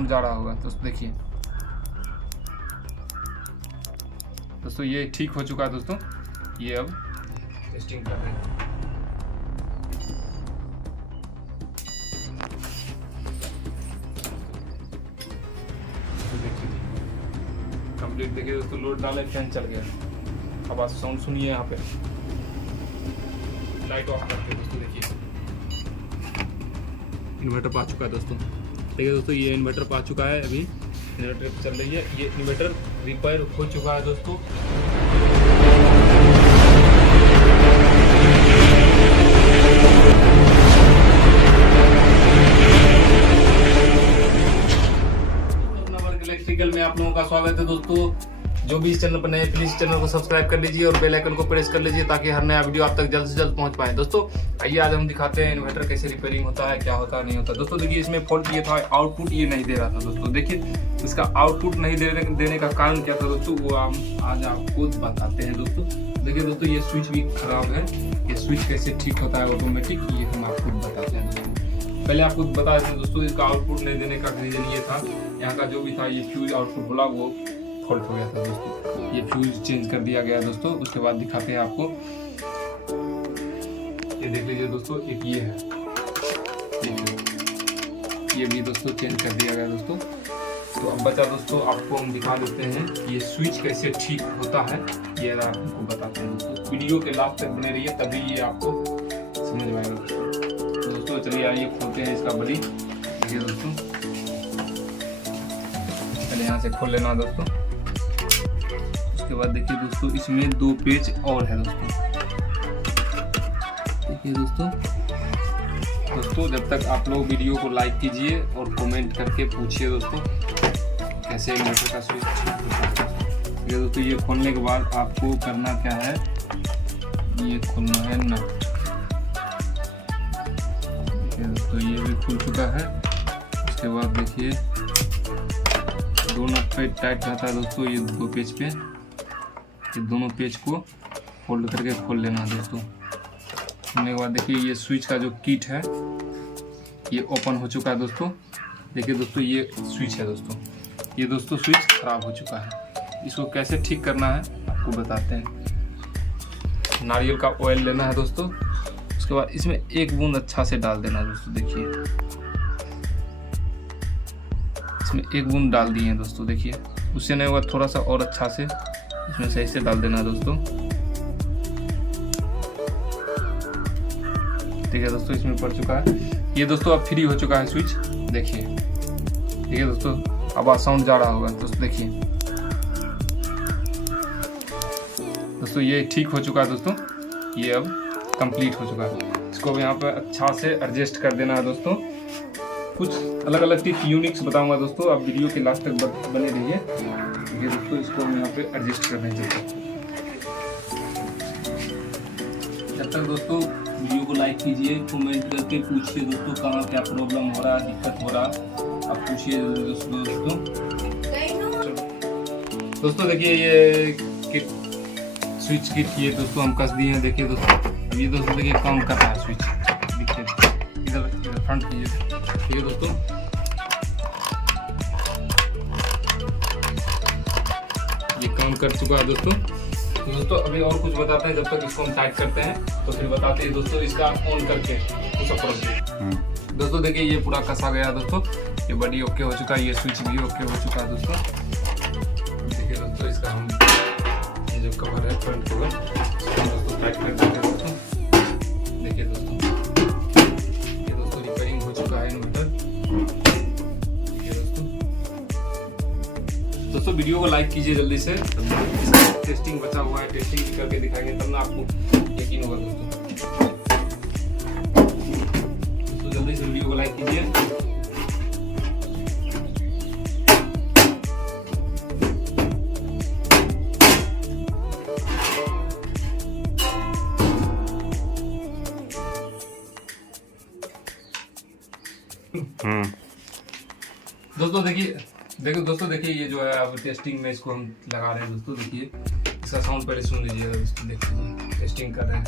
Sound जा रहा होगा दोस्तों। देखिए दोस्तों ये ठीक हो चुका है दोस्तों। ये अब टेस्टिंग कर रहे हैं। कंप्लीट देखिए दोस्तों, लोड डाले फैन चल गया। अब आप साउंड सुनिए यहाँ पे। लाइट ऑफ करके दोस्तों देखिए इन्वर्टर पा चुका है दोस्तों। देखिए दोस्तों ये इन्वर्टर पा चुका है, अभी इन्वर्टर चल रही है। ये इन्वर्टर रिपेयर हो चुका है दोस्तों। इलेक्ट्रिकल में आप लोगों का स्वागत है दोस्तों। जो भी इस चैनल पर नए प्लीज चैनल को सब्सक्राइब कर लीजिए और बेल आइकन को प्रेस कर लीजिए ताकि हर नया वीडियो आप तक जल्द से जल्द पहुंच पाए। दोस्तों आइए आज हम दिखाते हैं इन्वर्टर कैसे रिपेयरिंग होता है, क्या होता है नहीं होता। दोस्तों देखिए इसमें फॉल्ट ये था, आउटपुट ये नहीं दे रहा था दोस्तों। देखिए इसका आउटपुट नहीं देने का कारण क्या था दोस्तों, वो हम आज आपको बताते हैं दोस्तों। देखिए दोस्तों ये स्विच भी खराब है। ये स्विच कैसे ठीक होता है ऑटोमेटिक, ये हम आपको बताते हैं दोस्तों। पहले आपको बता देते हैं दोस्तों, इसका आउटपुट नहीं देने का रीजन ये था, यहाँ का जो भी था ये फ्यूज आउटपुट बोला वो फॉल्ट हो गया था दोस्तों। ये फ्यूज चेंज कर दिया गया दोस्तों। उसके बाद दिखाते हैं आपको, ये देख लीजिए दोस्तों। एक ये है, ये भी दोस्तों चेंज कर दिया गया दोस्तों। तो अब बचा दोस्तों आपको हम दिखा देते हैं ये स्विच कैसे ठीक होता है, ये आपको बताते हैं दोस्तों। वीडियो के लास्ट तक बने रहिए तभी ये आपको समझ में आएगा दोस्तों। चलिए आइए खोलते हैं इसका बड़ी। देखिए दोस्तों पहले यहाँ से खोल लेना दोस्तों। उसके बाद देखिए दोस्तों इसमें 2 पेच और है दोस्तों। देखिए दोस्तों जब तक आप लोग वीडियो को लाइक कीजिए और कमेंट करके पूछिए दोस्तों कैसे इन्वर्टर का स्विच ठीक होता है। ये दोस्तों ये खोलने के बाद आपको करना क्या है, ये खोलना है नट। दोस्तों ये भी खुल चुका है। उसके बाद देखिए 2 नट पे टाइट रहता है दोस्तों, ये 2 पेज पे। ये दोनों पेज को फोल्ड करके खोल लेना है दोस्तों। खोलने के बाद देखिए ये स्विच का जो किट है ये ओपन हो चुका है दोस्तों। देखिए दोस्तों ये स्विच है दोस्तों। ये दोस्तों स्विच खराब हो चुका है। इसको कैसे ठीक करना है आपको बताते हैं। नारियल का ऑयल लेना है दोस्तों। उसके बाद इसमें 1 बूंद अच्छा से डाल देना दोस्तों। देखिए इसमें 1 बूंद डाल दिए हैं दोस्तों। देखिए उससे नहीं हुआ, थोड़ा सा और अच्छा से इसमें सही से डाल देना दोस्तों। ठीक है दोस्तों इसमें पड़ चुका है। ये दोस्तों अब फ्री हो चुका है स्विच। देखिए दोस्तों अब साउंड जा रहा होगा दोस्तों। देखिए दोस्तों ये ठीक हो चुका है दोस्तों। ये अब कंप्लीट हो चुका है। इसको यहाँ पर अच्छा से एडजस्ट कर देना है दोस्तों। कुछ अलग अलग टिप यूनिक्स बताऊंगा दोस्तों, आप वीडियो के लास्ट तक बने रहिए। देखिए दोस्तों इसको हम यहाँ पे एडजस्ट कर देंगे। जब तक दोस्तों वीडियो को लाइक कीजिए, कमेंट करके पूछिए दोस्तों कहाँ क्या प्रॉब्लम हो रहा है, दिक्कत हो रहा है, आप पूछिए दोस्तों। दोस्तों देखिए ये किट, स्विच किट ये दोस्तों हम कस दिए हैं। देखिए दोस्तों अब ये दोस्तों देखिए काम कर रहा है स्विच। देखिए इधर फ्रंट कीजिए। ठीक है दोस्तों ये काम कर चुका है दोस्तों। तो दोस्तों अभी और कुछ बताते हैं, जब तक इसको हम टाइट करते हैं तो फिर बताते हैं दोस्तों। इसका ऑन करके दोस्तों देखिए ये पूरा कसा गया दोस्तों। ये बॉडी ओके हो चुका है, ये स्विच भी ओके हो चुका है दोस्तों। देखिए दोस्तों इसका हम ये जो कवर है फ्रंट कवर दोस्तों टाइट कर देते हैं दोस्तों। देखिए दोस्तों ये दोस्तों रिपेयरिंग हो चुका है इन्वर्टर। दोस्तों वीडियो को लाइक कीजिए जल्दी से। टेस्टिंग बचा हुआ है, टेस्टिंग भी करके दिखाएंगे तब ना आपको यकीन होगा दोस्तों। जल्दी से वीडियो को लाइक कीजिए। दोस्तों देखिए ये जो है अब टेस्टिंग में इसको हम लगा रहे हैं दोस्तों। देखिए इसका साउंड पहले सुन लीजिएगा दोस्तों। देखिए टेस्टिंग कर रहे हैं।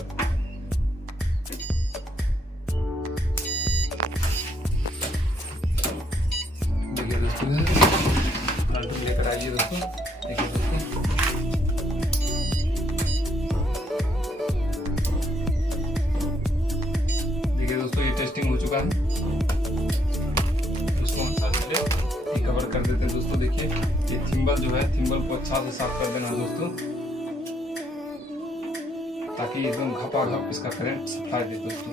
देखिए दोस्तों लेकर आइए दोस्तों। देखिए दोस्तों ये टेस्टिंग हो चुका है। उसको हम साथ से कवर कर देते हैं दोस्तों। देखिए ये थिम्बल जो है, थिम्बल को अच्छा से साफ कर देना दोस्तों, ताकि एकदम घपाघप इसका करंट सप्लाई दे दोस्तों,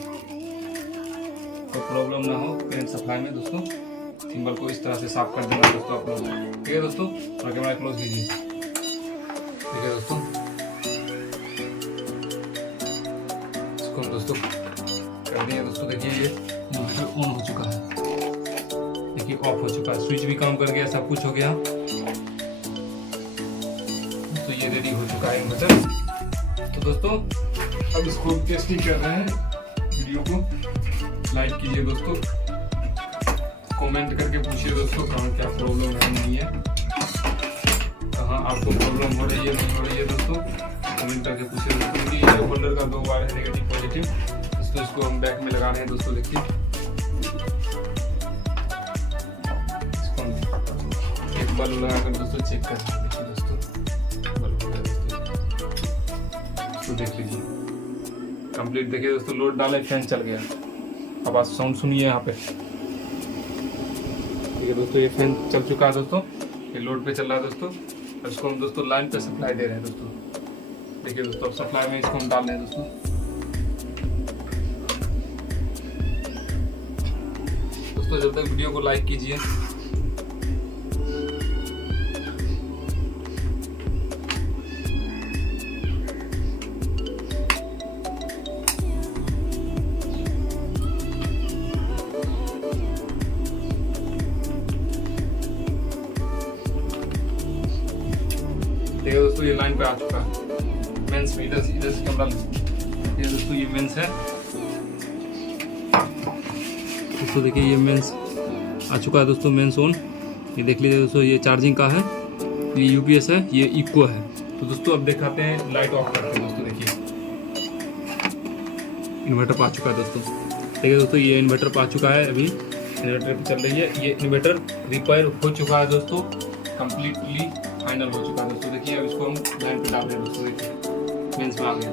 कोई प्रॉब्लम ना हो करंट सप्लाई में दोस्तों। थिम्बल को इस तरह से साफ कर देना दोस्तों आप लोग। ठीक है दोस्तों, और कैमरा क्लोज कीजिए। ठीक है दोस्तों, इसको दोस्तों कर दिए दोस्तों। देखिए ये इन्वर्टर ऑन हो चुका है, देखिए ऑफ हो चुका है, स्विच भी काम कर गया, सब कुछ हो गया। तो ये रेडी हो चुका है इन्वर्टर। तो दोस्तों अब इसको टेस्टिंग कर रहे हैं। वीडियो को लाइक कीजिए दोस्तों, कमेंट करके पूछिए दोस्तों कहाँ क्या प्रॉब्लम है नहीं है, कहाँ आपको प्रॉब्लम हो रही है नहीं हो रही है दोस्तों, कमेंट करके पूछिए दोस्तों। क्योंकि ये होल्डर का 2 बार है नेगेटिव पॉजिटिव दोस्तों। इसको हम बैक में लगा रहे हैं दोस्तों। देखिए इसको हम एक बल्ब लगाकर दोस्तों चेक कर रहे हैं। देखिए दोस्तों बल्ब है दोस्तों, इसको देख लीजिए कंप्लीट। देखिए दोस्तों लोड डाले, फैन चल गया। अब आप साउंड सुनिए यहाँ पे। ठीक है दोस्तों, ये फैन चल चुका है दोस्तों, ये लोड पे चल रहा है दोस्तों। अब इसको हम दोस्तों लाइन पे सप्लाई दे रहे हैं दोस्तों। देखिए दोस्तों अब सप्लाई में इसको हम डाल रहे हैं दोस्तों। दोस्तों जब तक वीडियो को लाइक कीजिए, देखिए दोस्तों ये लाइन पे आ चुका है। मेंस में इधर से कैमरा ये दोस्तों ये मेंस है दोस्तों। देखिए ये मेंस आ चुका है दोस्तों, मेंस ऑन। ये देख लीजिए दोस्तों, ये चार्जिंग का है, ये यूपीएस है, ये इको है। तो दोस्तों अब दिखाते हैं, लाइट ऑफ करते हैं दोस्तों। देखिए इन्वर्टर पा चुका है दोस्तों। देखिए दोस्तों ये इन्वर्टर पा चुका है, अभी इन्वर्टर पे चल रही है। ये इन्वर्टर रिपेयर हो चुका है दोस्तों, कम्प्लीटली फाइनल हो चुका है दोस्तों। देखिए अब इसको हम लाइन पे डाल रहे हैं दोस्तों। देखिए मेंस में आ गया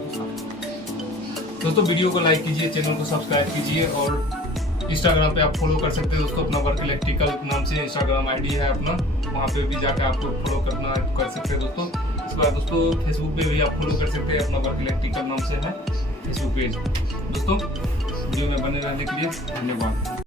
दोस्तों। वीडियो को लाइक कीजिए, चैनल को सब्सक्राइब कीजिए, और इंस्टाग्राम पे आप फॉलो कर सकते हैं दोस्तों। अपना वर्क इलेक्ट्रिकल नाम से इंस्टाग्राम आईडी है अपना, वहाँ पे भी जाकर आपको फॉलो करना कर सकते हैं दोस्तों। इसके बाद दोस्तों फेसबुक पे भी आप फॉलो कर सकते हैं, अपना वर्क इलेक्ट्रिकल नाम से है फेसबुक पेज दोस्तों। वीडियो में बने रहने के लिए धन्यवाद।